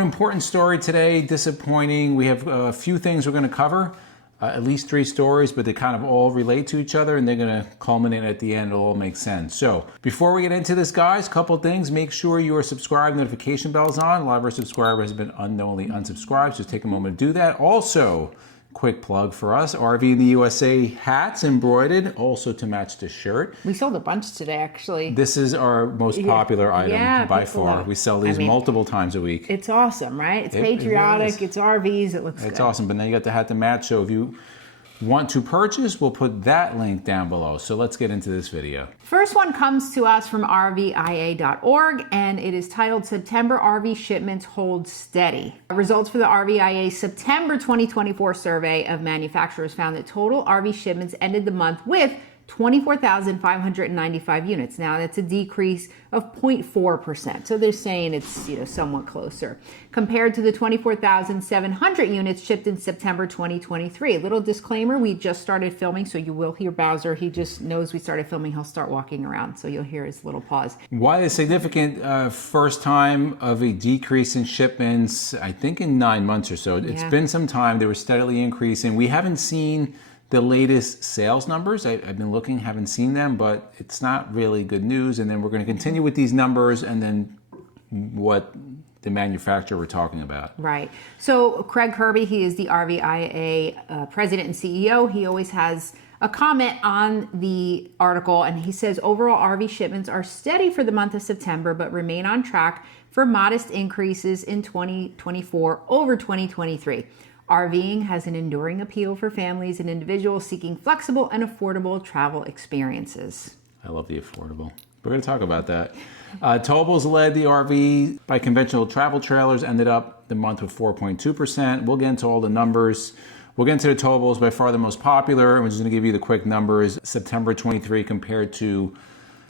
One important story today, disappointing. We have a few things we're going to cover, at least 3 stories, but they kind of all relate to each other and they're going to culminate at the end. It'll all make sense. So before we get into this, guys, a couple things. Make sure you are subscribed, notification bells on. A lot of our subscribers have been unknowingly unsubscribed. Just take a moment to do that. Also, quick plug for us, RV in the USA hats embroidered, also to match the shirt. We sold a bunch today, actually. This is our most popular item by far. We sell these multiple times a week. It's awesome, right? It's patriotic, it's RVs, it looks good. It's awesome, but then you got the hat to match, so if you want to purchase, we'll put that link down below. So let's get into this video. First one comes to us from RVIA.org, and it is titled September RV Shipments Hold Steady. Results for the RVIA September 2024 survey of manufacturers found that total RV shipments ended the month with 24,595 units. Now that's a decrease of 0.4%. So they're saying it's somewhat closer compared to the 24,700 units shipped in September 2023. A little disclaimer, we just started filming, so you will hear Bowser. He just knows we started filming. He'll start walking around, so you'll hear his little pause. Why the significant first time of a decrease in shipments, I think in 9 months or so. It's been some time. They were steadily increasing. We haven't seen the latest sales numbers. I've been looking, haven't seen them, but it's not really good news. And then we're going to continue with these numbers and then what the manufacturer we're talking about. Right. So Craig Kirby, he is the RVIA president and CEO. He always has a comment on the article, and he says overall RV shipments are steady for the month of September, but remain on track for modest increases in 2024 over 2023. RVing has an enduring appeal for families and individuals seeking flexible and affordable travel experiences. I love the affordable. We're going to talk about that. Towables led the RV by conventional travel trailers, ended up the month with 4.2%. We'll get into all the numbers. We'll get into the towables, by far the most popular. And we're just going to give you the quick numbers. September 23 compared to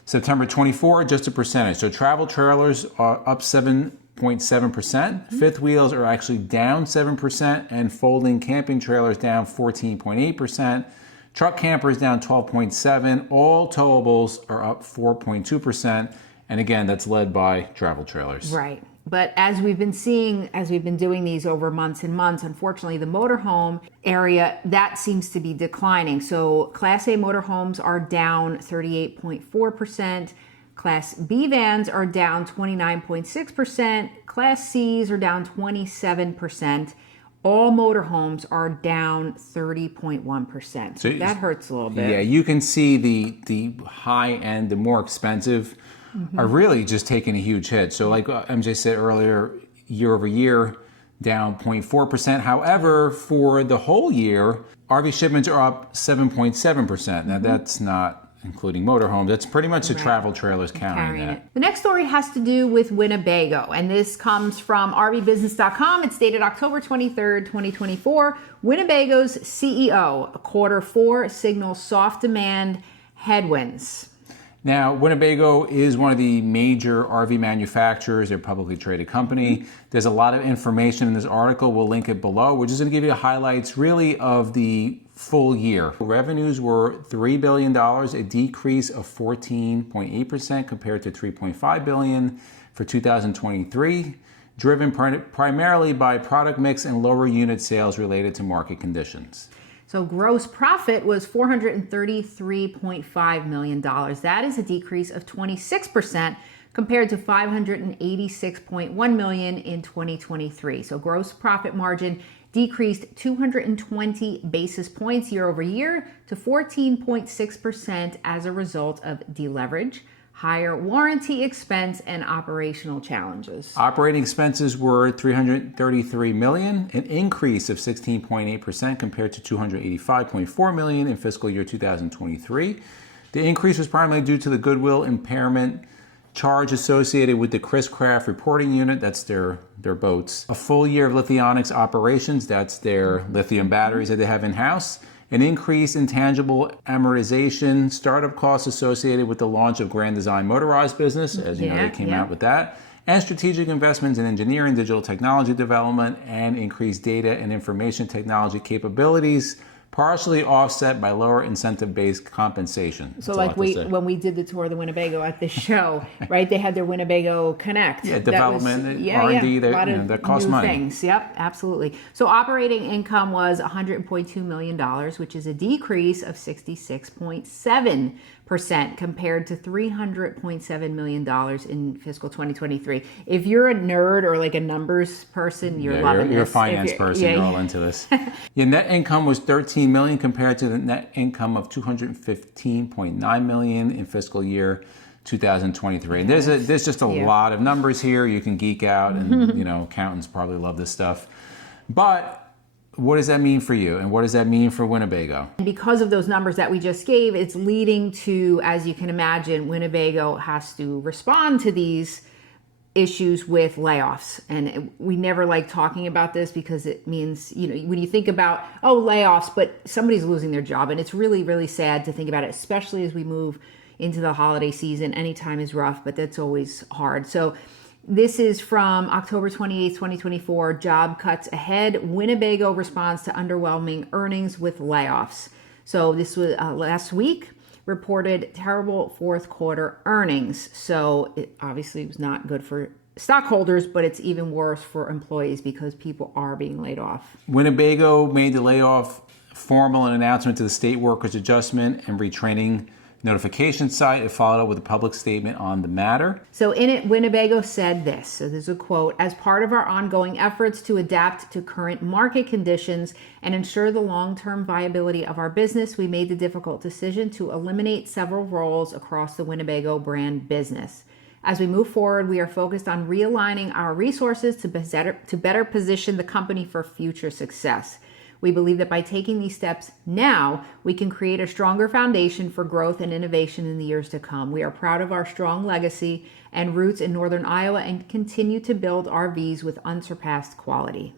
September 24, just a percentage. So travel trailers are up 7.7%. Fifth wheels are actually down 7%, and folding camping trailers down 14.8%. Truck campers down 12.7%. All towables are up 4.2%. And again, that's led by travel trailers. Right. But as we've been seeing, as we've been doing these over months and months, unfortunately, the motorhome area, that seems to be declining. So Class A motorhomes are down 38.4%. Class B vans are down 29.6%. Class Cs are down 27%. All motorhomes are down 30.1%. So that hurts a little bit. Yeah, you can see the high end, the more expensive, are really just taking a huge hit. So like MJ said earlier, year over year, down 0.4%. However, for the whole year, RV shipments are up 7.7%. Now that's not including motorhomes. That's pretty much the travel trailers carrying that. The next story has to do with Winnebago, and this comes from RVbusiness.com. It's dated October 23rd, 2024. Winnebago's CEO, Q4 signals soft demand headwinds. Now, Winnebago is one of the major RV manufacturers. They're a publicly traded company. There's a lot of information in this article. We'll link it below. We're just going to give you highlights really of the full year. Revenues were $3 billion, a decrease of 14.8% compared to $3.5 billion for 2023, driven primarily by product mix and lower unit sales related to market conditions. So gross profit was $433.5 million. That is a decrease of 26% compared to $586.1 million in 2023. So gross profit margin decreased 220 basis points year over year to 14.6% as a result of deleverage, higher warranty expense, and operational challenges. Operating expenses were $333 million, an increase of 16.8% compared to $285.4 million in fiscal year 2023. The increase was primarily due to the goodwill impairment charge associated with the Chris Craft reporting unit, that's their boats. A full year of Lithionics operations, that's their lithium batteries that they have in-house. An increase in tangible amortization, startup costs associated with the launch of Grand Design motorized business, as you know, they came out with that, and strategic investments in engineering, digital technology development, and increased data and information technology capabilities, partially offset by lower incentive-based compensation. So like when we did the tour of the Winnebago at this show, right? They had their Winnebago Connect. Yeah, development, R&D, that costs money. Things. Yep, absolutely. So operating income was $100.2 million, which is a decrease of 66.7% compared to $300.7 million in fiscal 2023. If you're a nerd or like a numbers person, you're loving this. You're a finance person, you're all into this. Your net income was $13 million compared to the net income of $215.9 million in fiscal year 2023. And there's just a lot of numbers here. You can geek out, and accountants probably love this stuff. But what does that mean for you, and what does that mean for Winnebago? And because of those numbers that we just gave, it's leading to, as you can imagine, Winnebago has to respond to these issues with layoffs. And we never like talking about this because it means, when you think about, layoffs, but somebody's losing their job. And it's really, really sad to think about it, especially as we move into the holiday season. Any time is rough, but that's always hard. So this is from October 28th, 2024, job cuts ahead. Winnebago responds to underwhelming earnings with layoffs. So this was last week, reported terrible fourth quarter earnings. So it obviously was not good for stockholders, but it's even worse for employees because people are being laid off. Winnebago made the layoff formal an announcement to the state workers adjustment and retraining notification site. It followed up with a public statement on the matter. So in it, Winnebago said this. So there's a quote: as part of our ongoing efforts to adapt to current market conditions and ensure the long-term viability of our business, we made the difficult decision to eliminate several roles across the Winnebago brand business. As we move forward, we are focused on realigning our resources to better position the company for future success. We believe that by taking these steps now, we can create a stronger foundation for growth and innovation in the years to come. We are proud of our strong legacy and roots in Northern Iowa and continue to build RVs with unsurpassed quality.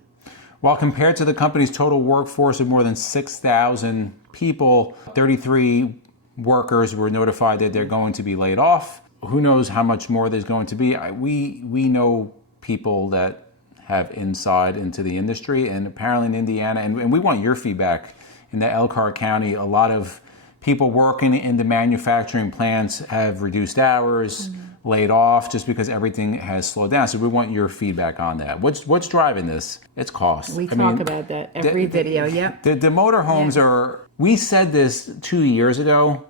While compared to the company's total workforce of more than 6,000 people, 33 workers were notified that they're going to be laid off. Who knows how much more there's going to be? We know people that have insight into the industry, and apparently in Indiana, and we want your feedback. In the Elkhart County, a lot of people working in the manufacturing plants have reduced hours, laid off, just because everything has slowed down. So we want your feedback on that. What's driving this? It's cost. We talk about that every video, yep. The motorhomes are, we said this 2 years ago,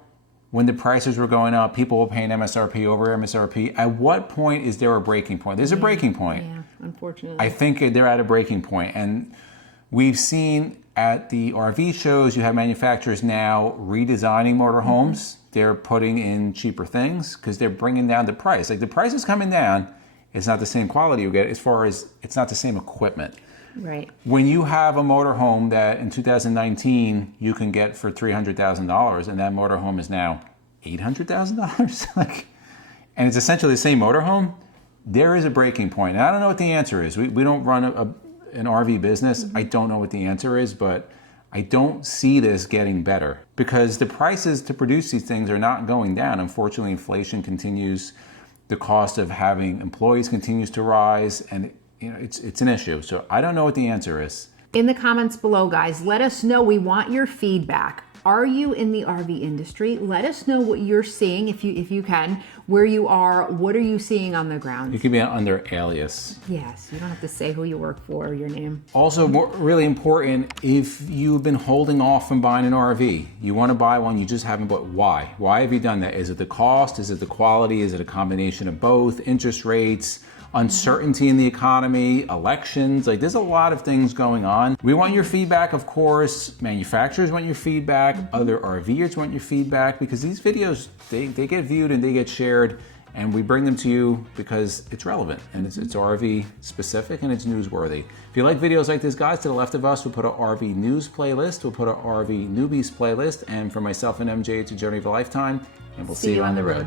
when the prices were going up, people were paying MSRP over MSRP. At what point is there a breaking point? There's a breaking point. Yeah, unfortunately. I think they're at a breaking point. And we've seen at the RV shows, you have manufacturers now redesigning motorhomes. They're putting in cheaper things because they're bringing down the price. Like, the price is coming down. It's not the same quality you get, as far as it's not the same equipment. Right. When you have a motorhome that in 2019 you can get for $300,000, and that motorhome is now $800,000, and it's essentially the same motorhome, there is a breaking point. And I don't know what the answer is. We don't run an RV business. I don't know what the answer is, but I don't see this getting better because the prices to produce these things are not going down. Unfortunately, inflation continues. The cost of having employees continues to rise, and it's an issue. So I don't know what the answer is. In the comments below, guys, let us know. We want your feedback. Are you in the RV industry? Let us know what you're seeing, if you can, where you are. What are you seeing on the ground? You can be under alias. Yes, you don't have to say who you work for or your name. Also, really important, if you've been holding off from buying an RV, you want to buy one, you just haven't bought. Why? Why have you done that? Is it the cost? Is it the quality? Is it a combination of both? Interest rates? Uncertainty in the economy, elections, like there's a lot of things going on. We want your feedback, of course. Manufacturers want your feedback. Other RVers want your feedback, because these videos, they get viewed and they get shared, and we bring them to you because it's relevant and it's RV specific and it's newsworthy. If you like videos like this, guys, to the left of us, we'll put an RV news playlist. We'll put an RV newbies playlist. And for myself and MJ, it's a journey of a lifetime, and we'll see you on the road.